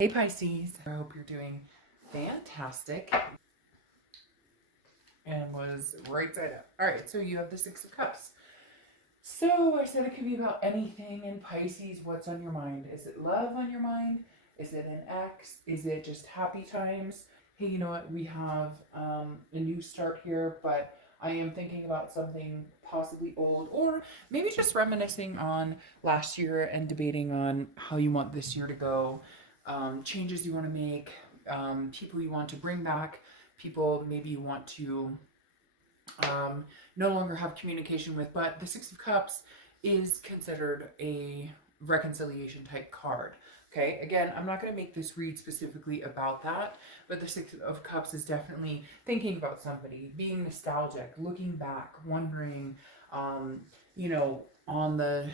Hey Pisces, I hope you're doing fantastic and was right side up. All right, so you have the Six of Cups. So I said it could be about anything in Pisces. What's on your mind? Is it love on your mind? Is it an ex? Is it just happy times? Hey, you know what? We have a new start here, but I am thinking about something possibly old, or maybe just reminiscing on last year and debating on how you want this year to go, changes you want to make, people you want to bring back, people maybe you want to no longer have communication with. But the Six of Cups is considered a reconciliation type card. Okay, again, I'm not going to make this read specifically about that, but the Six of Cups is definitely thinking about somebody, being nostalgic, looking back, wondering, on the,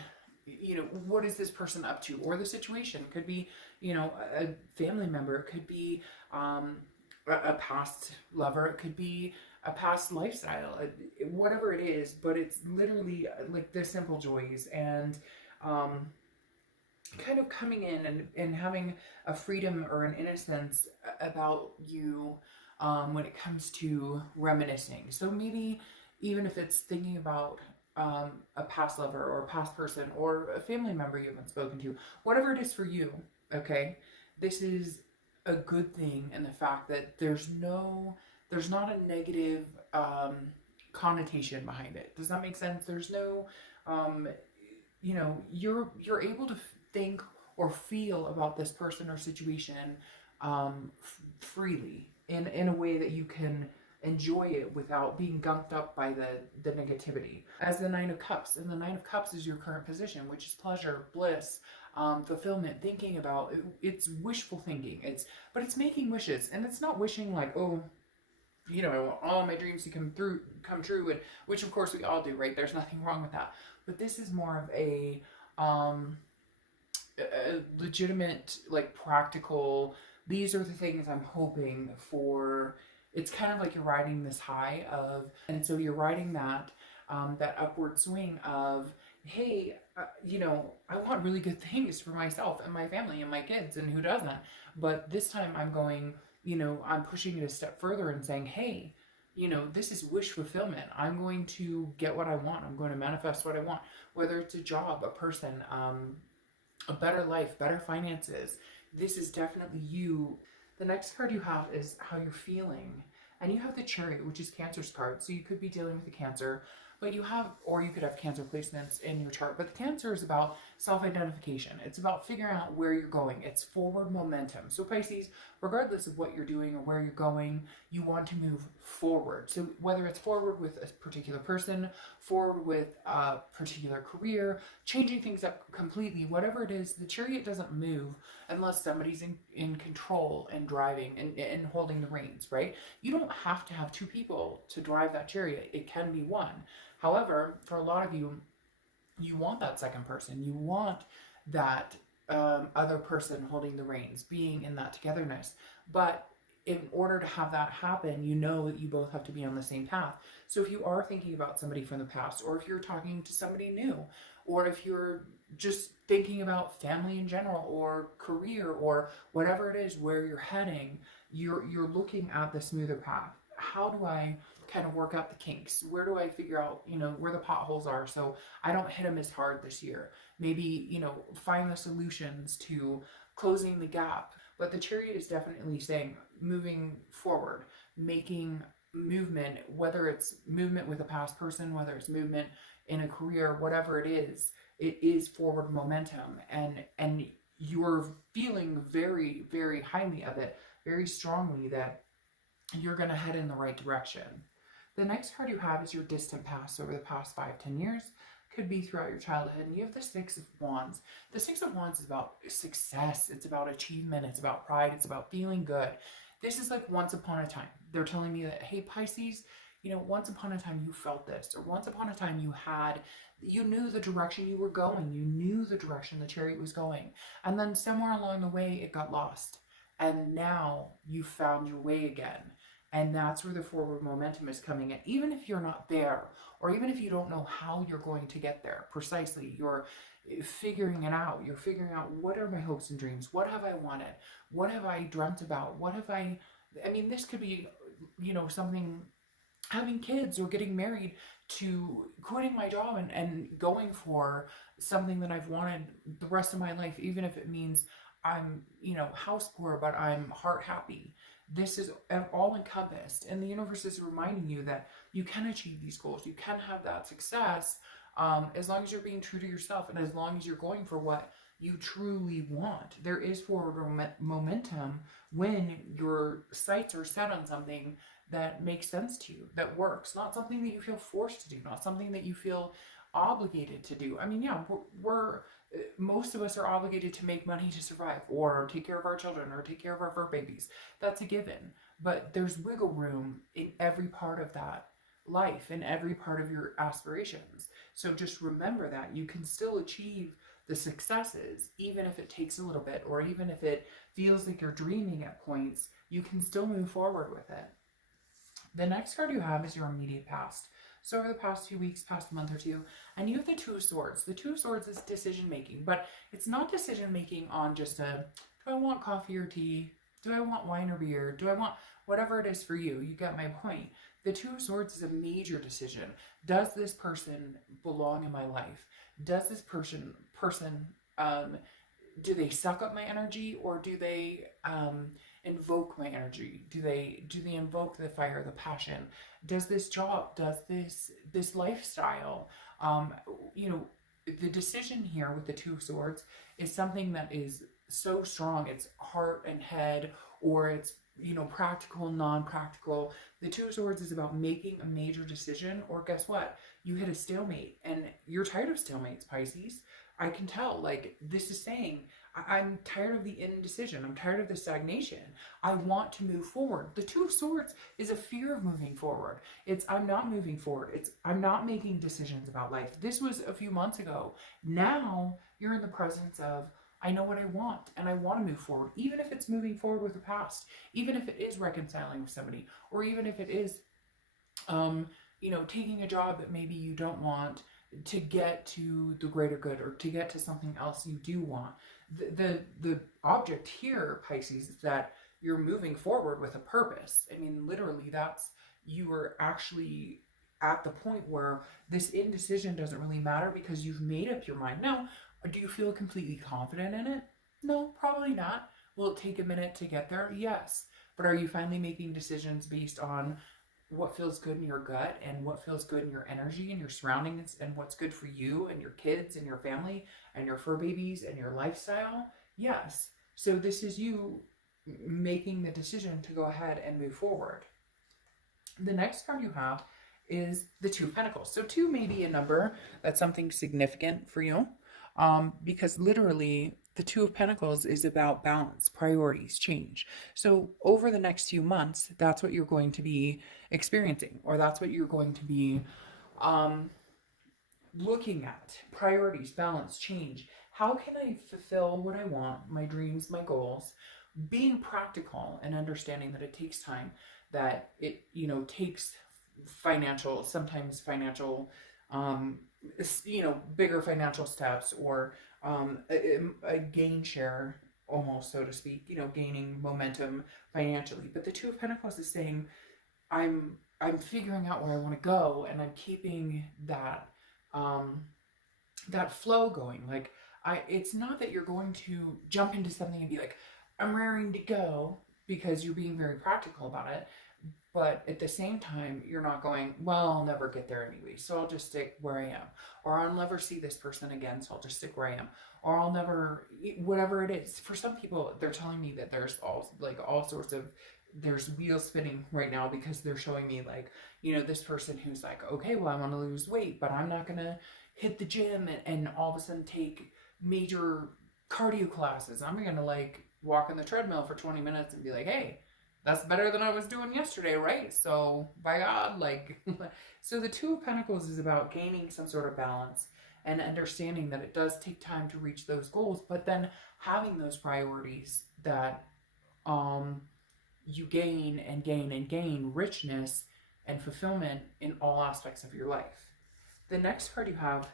what is this person up to? Or the situation could be, a family member, it could be a past lover, it could be a past lifestyle, whatever it is, but it's literally like the simple joys and kind of coming in and having a freedom or an innocence about you when it comes to reminiscing. So maybe even if it's thinking about a past lover or a past person or a family member you haven't spoken to, whatever it is for you, okay, this is a good thing in the fact that there's not a negative connotation behind it. Does that make sense? There's no, you're able to think or feel about this person or situation freely in a way that you can enjoy it without being gunked up by the negativity. As the Nine of Cups, and the Nine of Cups is your current position, which is pleasure, bliss, fulfillment, thinking about it's wishful thinking. But it's making wishes, and it's not wishing like, oh, I want all my dreams to come true, and which of course we all do, right? There's nothing wrong with that. But this is more of a legitimate, like practical. These are the things I'm hoping for. It's kind of like you're riding this high of, and so you're riding that upward swing of, hey, I want really good things for myself and my family and my kids, and who doesn't? But this time I'm going, I'm pushing it a step further and saying, hey, this is wish fulfillment. I'm going to get what I want. I'm going to manifest what I want, whether it's a job, a person, a better life, better finances. This is definitely you. The next card you have is how you're feeling. And you have the Chariot, which is Cancer's card. So you could be dealing with the Cancer, but you could have Cancer placements in your chart. But the Cancer is about self-identification. It's about figuring out where you're going. It's forward momentum. So Pisces, regardless of what you're doing or where you're going, you want to move forward. So whether it's forward with a particular person, forward with a particular career, changing things up completely, whatever it is, the Chariot doesn't move unless somebody's in control and driving and holding the reins, right? You don't have to have two people to drive that Chariot. It can be one. However, for a lot of you, you want that second person. You want that other person holding the reins, being in that togetherness. But in order to have that happen, you know that you both have to be on the same path. So if you are thinking about somebody from the past, or if you're talking to somebody new, or if you're just thinking about family in general, or career, or whatever it is where you're heading, you're looking at the smoother path. How do I kind of work out the kinks? Where do I figure out, where the potholes are so I don't hit them as hard this year? Maybe, find the solutions to closing the gap. But the Chariot is definitely saying moving forward, making movement, whether it's movement with a past person, whether it's movement in a career, whatever it is forward momentum. And you're feeling very, very highly of it, very strongly, that you're going to head in the right direction. The next card you have is your distant past over the past 5-10 years. Could be throughout your childhood. And you have the Six of Wands. The Six of Wands is about success. It's about achievement. It's about pride. It's about feeling good. This is like once upon a time. They're telling me that, hey, Pisces, once upon a time you felt this, or once upon a time you knew the direction you were going. You knew the direction the Chariot was going. And then somewhere along the way, it got lost. And now you found your way again. And that's where the forward momentum is coming in. Even if you're not there, or even if you don't know how you're going to get there precisely, figuring it out. You're figuring out, what are my hopes and dreams? What have I wanted? What have I dreamt about? What have I mean, this could be, you know, something, having kids or getting married, to quitting my job and going for something that I've wanted the rest of my life, even if it means I'm, you know, house poor, but I'm heart happy. This is all encompassed, and the universe is reminding you that you can achieve these goals. You can have that success, as long as you're being true to yourself, and as long as you're going for what you truly want. There is forward momentum when your sights are set on something that makes sense to you, that works, not something that you feel forced to do, not something that you feel obligated to do. I mean, yeah, we're most of us are obligated to make money to survive, or take care of our children, or take care of our fur babies. That's a given. But there's wiggle room in every part of that life, in every part of your aspirations. So just remember that you can still achieve the successes, even if it takes a little bit, or even if it feels like you're dreaming at points, you can still move forward with it. The next card you have is your immediate past. So over the past few weeks, past month or two, and you have the Two of Swords. The Two of Swords is decision making, but it's not decision making on just a, do I want coffee or tea? Do I want wine or beer? Do I want whatever it is for you? You get my point. The Two of Swords is a major decision. Does this person belong in my life? Does this person do they suck up my energy, or do they invoke my energy? Do they invoke the fire, the passion? Does this job, does this lifestyle, you know, the decision here with the Two of Swords is something that is so strong. It's heart and head, or it's, you know, practical, non-practical. The Two of Swords is about making a major decision, or guess what? You hit a stalemate, and you're tired of stalemates, Pisces. I can tell, like, this is saying, I'm tired of the indecision. I'm tired of the stagnation. I want to move forward. The Two of Swords is a fear of moving forward. It's, I'm not moving forward. It's, I'm not making decisions about life. This was a few months ago. Now you're in the presence of, I know what I want, and I want to move forward, even if it's moving forward with the past, even if it is reconciling with somebody, or even if it is, you know, taking a job that maybe you don't want to get to the greater good, or to get to something else you do want. The object here, Pisces, is that you're moving forward with a purpose. I mean, literally, that's, you are actually at the point where this indecision doesn't really matter, because you've made up your mind. Now, do you feel completely confident in it? No, probably not. Will it take a minute to get there? Yes. But are you finally making decisions based on what feels good in your gut, and what feels good in your energy and your surroundings, and what's good for you and your kids and your family and your fur babies and your lifestyle? Yes. So this is you making the decision to go ahead and move forward. The next card you have is the Two of Pentacles. So 2 may be a number that's something significant for you, because literally the Two of Pentacles is about balance, priorities, change. So over the next few months, that's what you're going to be experiencing, or that's what you're going to be looking at. Priorities, balance, change. How can I fulfill what I want, my dreams, my goals? Being practical and understanding that it takes time, that it, you know, takes financial, sometimes financial, you know, bigger financial steps, or a gain share, almost, so to speak, you know, gaining momentum financially. But the Two of Pentacles is saying, I'm figuring out where I want to go, and I'm keeping that that flow going. Like, it's not that you're going to jump into something and be like, I'm raring to go, because you're being very practical about it. But at the same time, you're not going, well, I'll never get there anyway, so I'll just stick where I am. Or I'll never see this person again, so I'll just stick where I am. Or I'll never, whatever it is. For some people, they're telling me that there's all sorts of, there's wheels spinning right now, because they're showing me, like, you know, this person who's like, okay, well, I want to lose weight, but I'm not going to hit the gym and all of a sudden take major cardio classes. I'm going to, like, walk on the treadmill for 20 minutes and be like, hey, that's better than I was doing yesterday, right? So, by God, like, so the Two of Pentacles is about gaining some sort of balance, and understanding that it does take time to reach those goals, but then having those priorities that you gain and gain and gain richness and fulfillment in all aspects of your life. The next card you have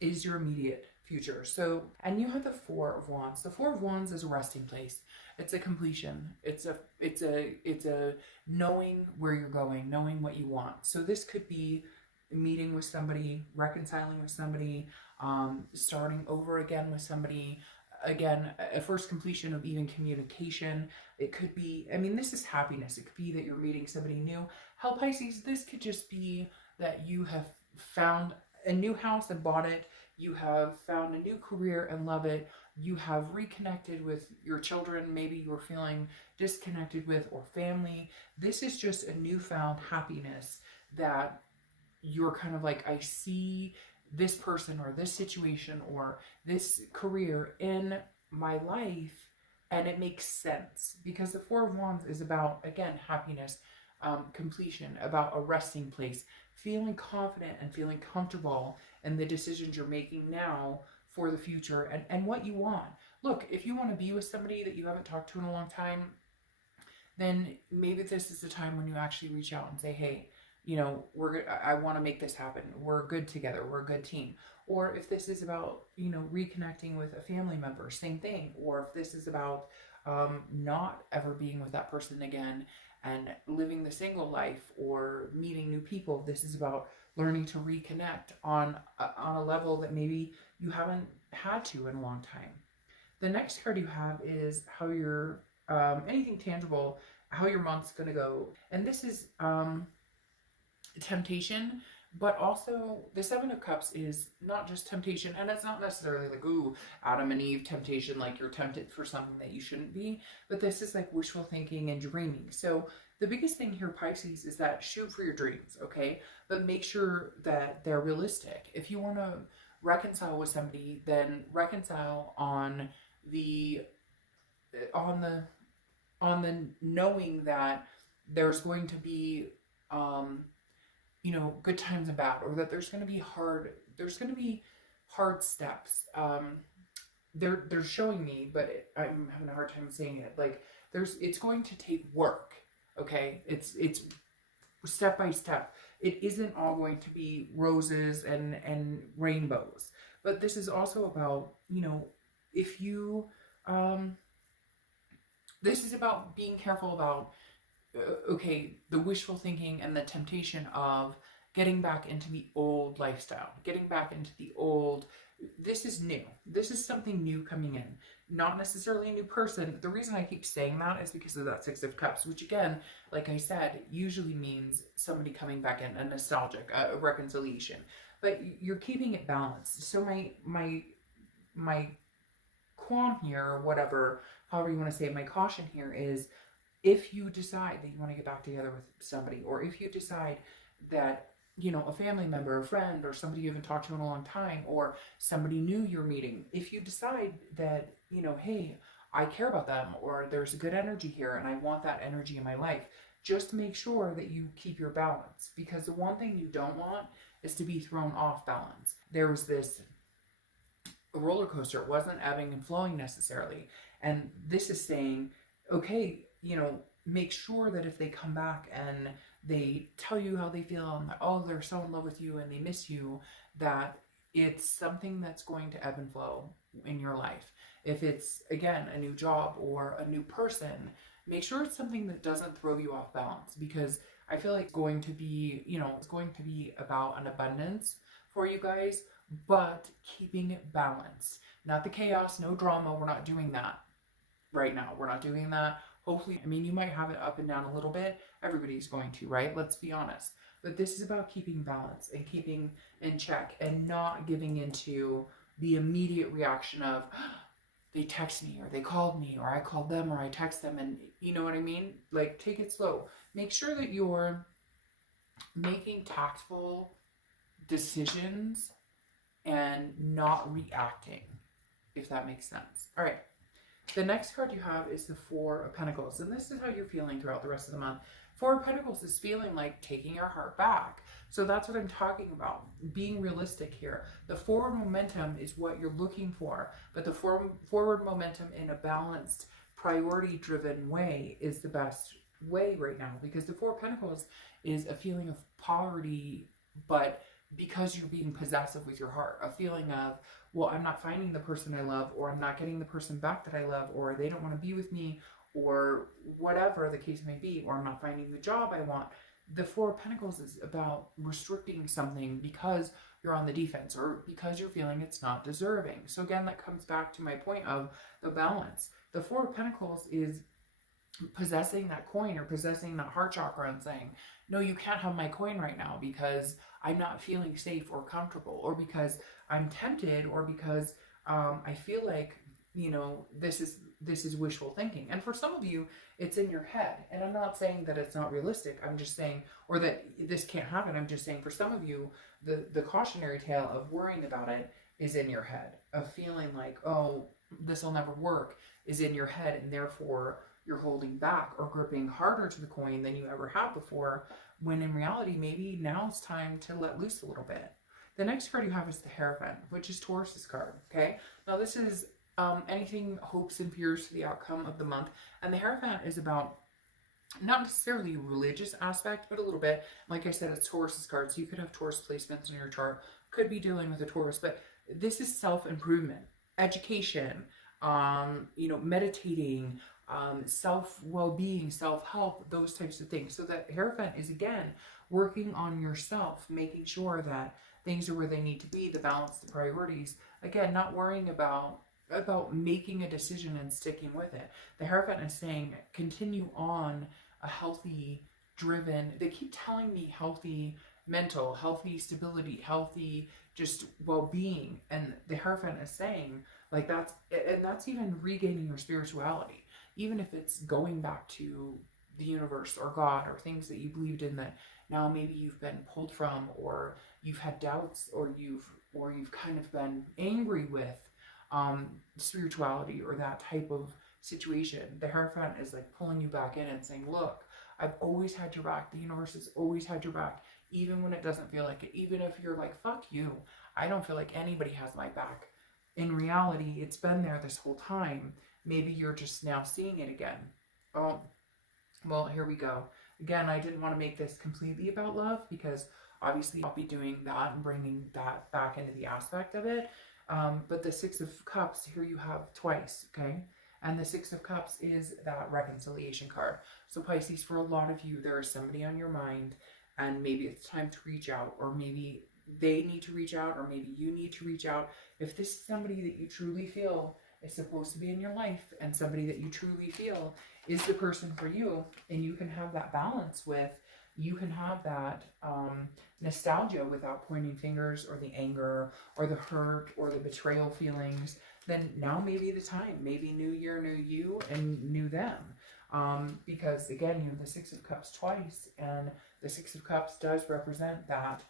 is your immediate future. So, and you have the Four of Wands. The Four of Wands is a resting place. It's a completion. It's a knowing where you're going, knowing what you want. So this could be meeting with somebody, reconciling with somebody, starting over again with somebody. Again, a first completion of even communication. It could be, I mean, this is happiness. It could be that you're meeting somebody new. Hell, Pisces, this could just be that you have found a new house and bought it. You have found a new career and love it. You have reconnected with your children, maybe you were feeling disconnected with, or family. This is just a newfound happiness that you're kind of like, I see this person or this situation or this career in my life, and it makes sense, because the Four of Wands is about, again, happiness, completion, about a resting place, feeling confident and feeling comfortable in the decisions you're making now for the future and what you want. Look, if you want to be with somebody that you haven't talked to in a long time, then maybe this is the time when you actually reach out and say, hey, you know, I want to make this happen. We're good together. We're a good team. Or if this is about, you know, reconnecting with a family member, same thing. Or if this is about not ever being with that person again and living the single life or meeting new people, this is about learning to reconnect on a level that maybe you haven't had to in a long time. The next card you have is how your anything tangible, how your month's going to go. And this is temptation, but also the Seven of Cups is not just temptation, and it's not necessarily like, ooh, Adam and Eve temptation, like you're tempted for something that you shouldn't be, but this is like wishful thinking and dreaming. So the biggest thing here, Pisces, is that shoot for your dreams, okay? But make sure that they're realistic. If you want to reconcile with somebody, then reconcile on the knowing that there's going to be you know, good times and bad, or that there's going to be hard steps. They're showing me, but I'm having a hard time saying it. Like it's going to take work. Okay. It's step by step. It isn't all going to be roses and rainbows, but this is also about, you know, if you, this is about being careful about, okay, the wishful thinking and the temptation of getting back into the old lifestyle, getting back into the old, this is new. This is something new coming in, not necessarily a new person. The reason I keep saying that is because of that Six of Cups, which again, like I said, usually means somebody coming back in, a nostalgic, a reconciliation, but you're keeping it balanced. So my qualm here, or whatever, however you want to say it, my caution here is, if you decide that you want to get back together with somebody, or if you decide that, you know, a family member, a friend, or somebody you haven't talked to in a long time, or somebody new you're meeting, if you decide that, you know, hey, I care about them, or there's a good energy here and I want that energy in my life, just make sure that you keep your balance, because the one thing you don't want is to be thrown off balance. There was this roller coaster. It wasn't ebbing and flowing necessarily. And this is saying, okay, you know, make sure that if they come back and they tell you how they feel and that, oh, they're so in love with you and they miss you, that it's something that's going to ebb and flow in your life. If it's, again, a new job or a new person, make sure it's something that doesn't throw you off balance, because I feel like it's going to be, you know, it's going to be about an abundance for you guys, but keeping it balanced. Not the chaos, no drama. We're not doing that right now. We're not doing that. Hopefully, I mean, you might have it up and down a little bit. Everybody's going to, right? Let's be honest. But this is about keeping balance and keeping in check and not giving into the immediate reaction of, they text me or they called me or I called them or I text them, and you know what I mean? Like, take it slow. Make sure that you're making tactful decisions and not reacting, if that makes sense. All right. The next card you have is the Four of Pentacles, and this is how you're feeling throughout the rest of the month. Four of Pentacles is feeling like taking your heart back. So that's what I'm talking about, being realistic here. The forward momentum is what you're looking for, but the forward momentum in a balanced, priority-driven way is the best way right now, because the Four of Pentacles is a feeling of poverty, but because you're being possessive with your heart, a feeling of, well, I'm not finding the person I love, or I'm not getting the person back that I love, or they don't want to be with me, or whatever the case may be, or I'm not finding the job I want. The Four of Pentacles is about restricting something because you're on the defense, or because you're feeling it's not deserving. So again, that comes back to my point of the balance. The Four of Pentacles is possessing that coin or possessing that heart chakra and saying, no, you can't have my coin right now because I'm not feeling safe or comfortable, or because I'm tempted, or because I feel like, you know, this is wishful thinking. And for some of you, it's in your head. And I'm not saying that it's not realistic. I'm just saying, or that this can't happen. I'm just saying for some of you, the cautionary tale of worrying about it is in your head, of feeling like, oh, this will never work, is in your head, and therefore you're holding back or gripping harder to the coin than you ever have before, when in reality, maybe now it's time to let loose a little bit. The next card you have is the Hierophant, which is Taurus's card, okay? Now this is anything hopes and fears to the outcome of the month, and the Hierophant is about not necessarily a religious aspect, but a little bit. Like I said, it's Taurus's card, so you could have Taurus placements in your chart, could be dealing with a Taurus, but this is self-improvement, education, you know, meditating, self-well-being, self-help, those types of things. So that Hierophant is, again, working on yourself, making sure that things are where they need to be, the balance, the priorities. Again, not worrying about making a decision and sticking with it. The Hierophant is saying, continue on a healthy, driven, they keep telling me healthy mental, healthy stability, healthy just well-being. And the Hierophant is saying, like, that's even regaining your spirituality. Even if it's going back to the universe or God or things that you believed in that now maybe you've been pulled from, or you've had doubts, or you've kind of been angry with spirituality or that type of situation. The Hierophant is like pulling you back in and saying, look, I've always had your back. The universe has always had your back, even when it doesn't feel like it. Even if you're like, fuck you, I don't feel like anybody has my back. In reality, it's been there this whole time. Maybe you're just now seeing it again. Oh, well, here we go. Again, I didn't want to make this completely about love, because obviously I'll be doing that and bringing that back into the aspect of it. But the Six of Cups, here you have twice, okay? And the Six of Cups is that reconciliation card. So Pisces, for a lot of you, there is somebody on your mind, and maybe it's time to reach out, or maybe they need to reach out, or maybe you need to reach out. If this is somebody that you truly feel is supposed to be in your life, and somebody that you truly feel is the person for you, and you can have that balance with, you can have that nostalgia without pointing fingers, or the anger, or the hurt, or the betrayal feelings, then now may be the time. Maybe new year, new you, and new them. Because again, you have the Six of Cups twice, and the Six of Cups does represent that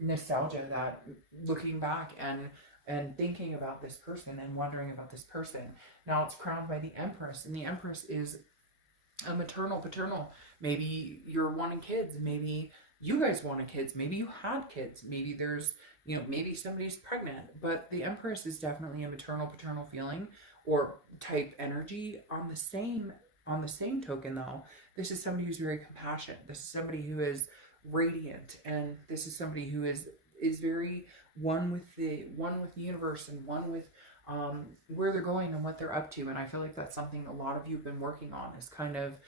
nostalgia, that looking back and thinking about this person and wondering about this person. Now it's crowned by the Empress, and the Empress is a maternal, paternal. Maybe you're wanting kids. Maybe you guys wanted kids. Maybe you had kids. Maybe there's, you know, maybe somebody's pregnant. But the Empress is definitely a maternal, paternal feeling or type energy. On the same token, though, this is somebody who's very compassionate. This is somebody who is radiant, and this is somebody who is very one with the universe, and one with where they're going and what they're up to. And I feel like that's something a lot of you have been working on, is kind of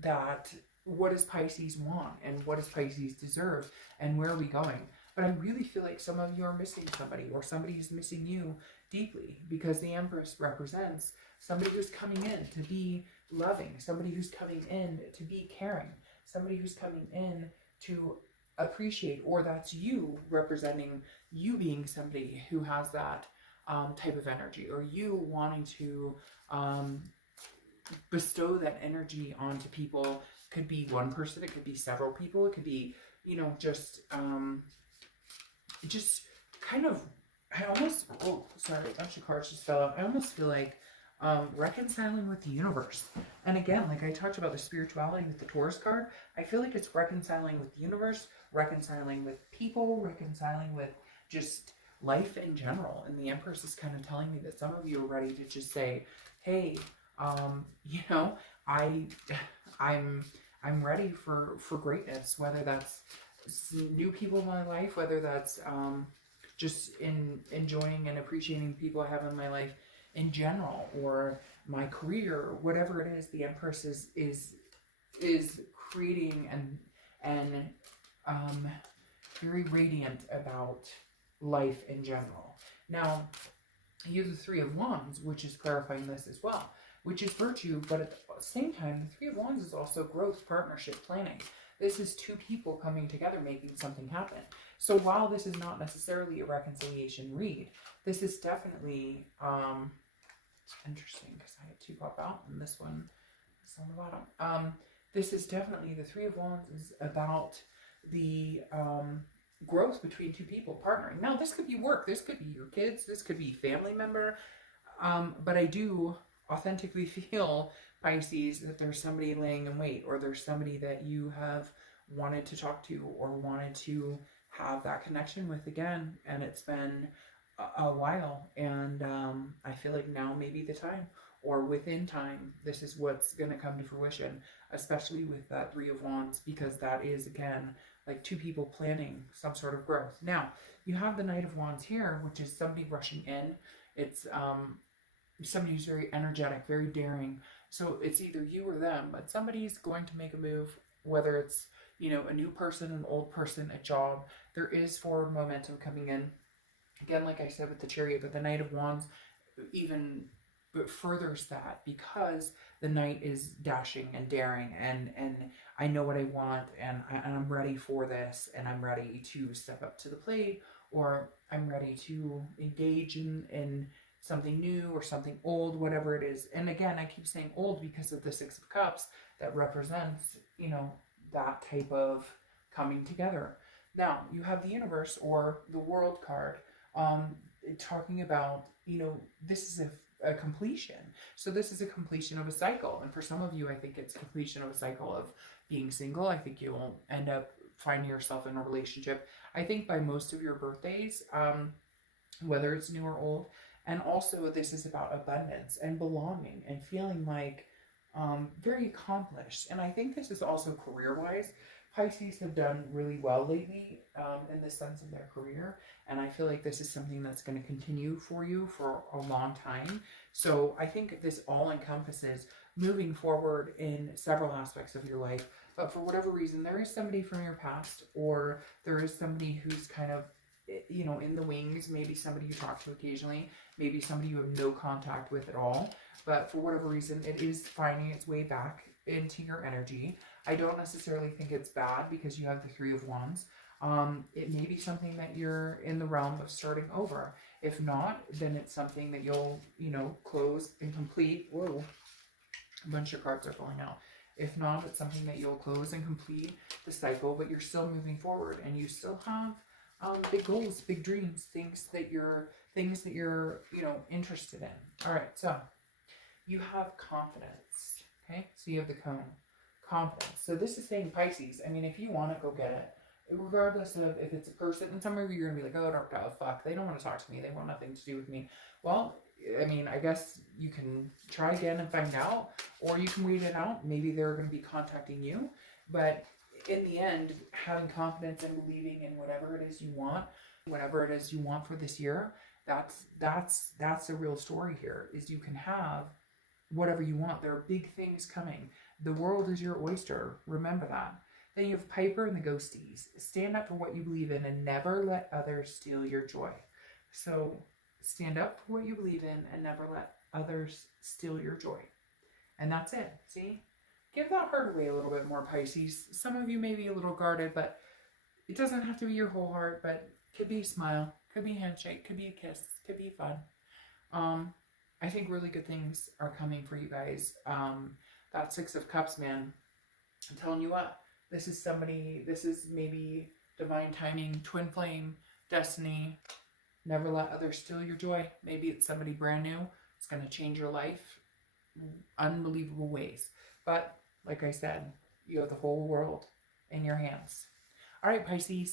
that, what does Pisces want, and what does Pisces deserve, and where are we going? But I really feel like some of you are missing somebody, or somebody is missing you deeply, because the Empress represents somebody who's coming in to be loving, somebody who's coming in to be caring, somebody who's coming in to appreciate, or that's you representing you being somebody who has that type of energy, or you wanting to bestow that energy onto people. Could be one person, it could be several people, it could be, you know, just kind of, I almost, oh, sorry, a bunch of cards just fell out. I almost feel like reconciling with the universe. And again, like I talked about the spirituality with the Taurus card, I feel like it's reconciling with the universe, reconciling with people, reconciling with just life in general. And the Empress is kind of telling me that some of you are ready to just say, hey, you know, I'm ready for greatness, whether that's new people in my life, whether that's just enjoying and appreciating the people I have in my life in general, or my career, whatever it is. The Empress is creating and very radiant about life in general. Now, you have the Three of Wands, which is clarifying this as well, which is virtue, but at the same time, the Three of Wands is also growth, partnership, planning. This is two people coming together, making something happen. So while this is not necessarily a reconciliation read, this is definitely, it's interesting because I had two pop out and this one is on the bottom. This is definitely, the Three of Wands is about the growth between two people partnering. Now, this could be work, this could be your kids, this could be family member, but I do authentically feel, Pisces, that there's somebody laying in wait, or there's somebody that you have wanted to talk to or wanted to have that connection with again, and it's been a while, and I feel like now may be the time, or within time, this is what's going to come to fruition, especially with that Three of Wands, because that is, again, like two people planning some sort of growth. Now, you have the Knight of Wands here, which is somebody rushing in. It's somebody who's very energetic, very daring. So it's either you or them, but somebody's going to make a move, whether it's, you know, a new person, an old person, a job. There is forward momentum coming in. Again, like I said with the Chariot, but the Knight of Wands even furthers that, because the Knight is dashing and daring, and I know what I want, and I'm ready for this, and I'm ready to step up to the plate, or I'm ready to engage in something new or something old, whatever it is. And again, I keep saying old because of the Six of Cups that represents, you know, that type of coming together. Now, you have the Universe or the World card, talking about, you know, this is a completion. So this is a completion of a cycle. And for some of you, I think it's completion of a cycle of being single. I think you'll end up finding yourself in a relationship, I think, by most of your birthdays, whether it's new or old. And also, this is about abundance and belonging and feeling like very accomplished. And I think this is also career-wise. Pisces have done really well lately in the sense of their career. And I feel like this is something that's going to continue for you for a long time. So I think this all encompasses moving forward in several aspects of your life. But for whatever reason, there is somebody from your past, or there is somebody who's kind of, you know, in the wings, maybe somebody you talk to occasionally, maybe somebody you have no contact with at all, but for whatever reason, it is finding its way back into your energy. I don't necessarily think it's bad because you have the Three of Wands. It may be something that you're in the realm of starting over. If not, then it's something that you'll, you know, close and complete. Whoa, a bunch of cards are falling out. If not, it's something that you'll close and complete the cycle, but you're still moving forward, and you still have big goals, big dreams, things that you're, you know, interested in. All right, so you have confidence. Okay, so you have the cone, confidence. So this is saying, Pisces, I mean, if you want to, go get it, regardless of if it's a person. And some of you are gonna be like, oh, fuck, they don't want to talk to me, they want nothing to do with me. Well, I mean, I guess you can try again and find out, or you can wait it out. Maybe they're going to be contacting you, but in the end, having confidence and believing in whatever it is you want, whatever it is you want for this year, that's the real story here, is you can have whatever you want. There are big things coming. The world is your oyster. Remember that. Then you have Piper and the Ghosties. Stand up for what you believe in and never let others steal your joy. So stand up for what you believe in and never let others steal your joy. And that's it. See? Give that heart away a little bit more, Pisces. Some of you may be a little guarded, but it doesn't have to be your whole heart, but could be a smile, could be a handshake, could be a kiss, could be fun. I think really good things are coming for you guys. That Six of Cups, man, I'm telling you what, this is somebody, this is maybe divine timing, twin flame, destiny. Never let others steal your joy. Maybe it's somebody brand new. It's going to change your life unbelievable ways. But like I said, you have the whole world in your hands. All right, Pisces.